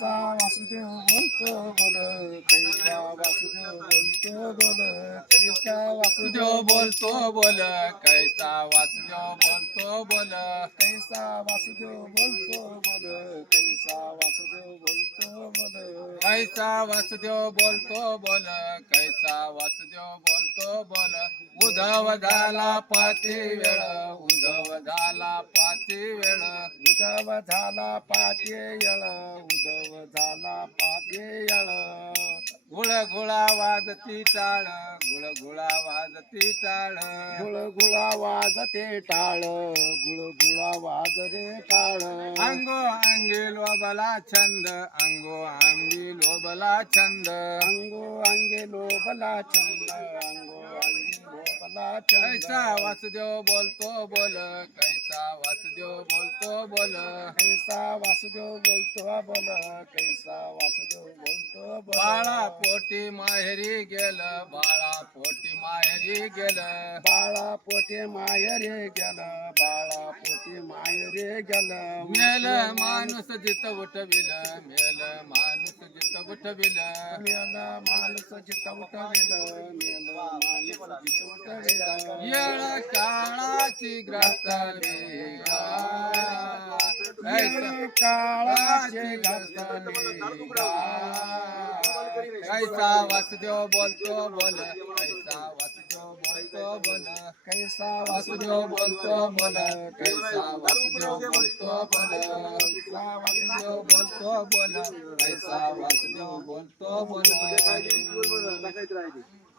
कैसा वासुदेव बोलतो बोल, कैसा वासुदेव बोलतो बोल, कैसा वासुदेव बोलतो बोल, कैसा वासुदेव बोलतो बोल, कैसा वासुदेव बोलतो बोल, कैसा वासुदेव बोलतो बोल, कैसा वासुदेव बोलतो बोल, कैसा वासुदेव बोलतो बोल. उद्धव झाला पाची वेळ, उद्धव झाला पाची वेळ, उद्धव झाला पाटेयल, उद्धव झाला पाटेयल, गुळगुळा वाजती टाळ, गुळगुळा वाजती टाळ. गुळगुळा वाजते टाळ, गुळगुळा वाजते टाळ, अंगो अंगी लोबला छंद, अंगो अंगी लोबला छंद. अंगो अंगे लोबला छंद, अंगो अंगे लोबला छंद. कैसा वासुदेव बोलतो बोल, कैसा वासुदेव बोलतो बोल. कैसा वासुदेव बोलतो बोल, कैसा वासुदेव बोलतो बोल, बाळा पोटी माहेरी गेलं, बाळा पोटी माहेरी गेलं. बाळा पोटे मायरे गेलं, बाळा पोटे मायरे गेलं, मेल माणूस जित उठविल, मेल माणूस जित उठविल. मेल माणूस जित उठविल, मेल माणूस जित उठविल, येळ काळाची ग्रस्तली गा. येळ काळाचे घातले गा. कैसा वासुदेव बोलतो बोल, कैसा वासुदेव बोलतो बोल, कैसा वासुदेव बोलतो बोल, कैसा वासुदेव बोलतो बोल, कैसा वासुदेव बोलतो बोल, कैसा वासुदेव बोलतो बोल.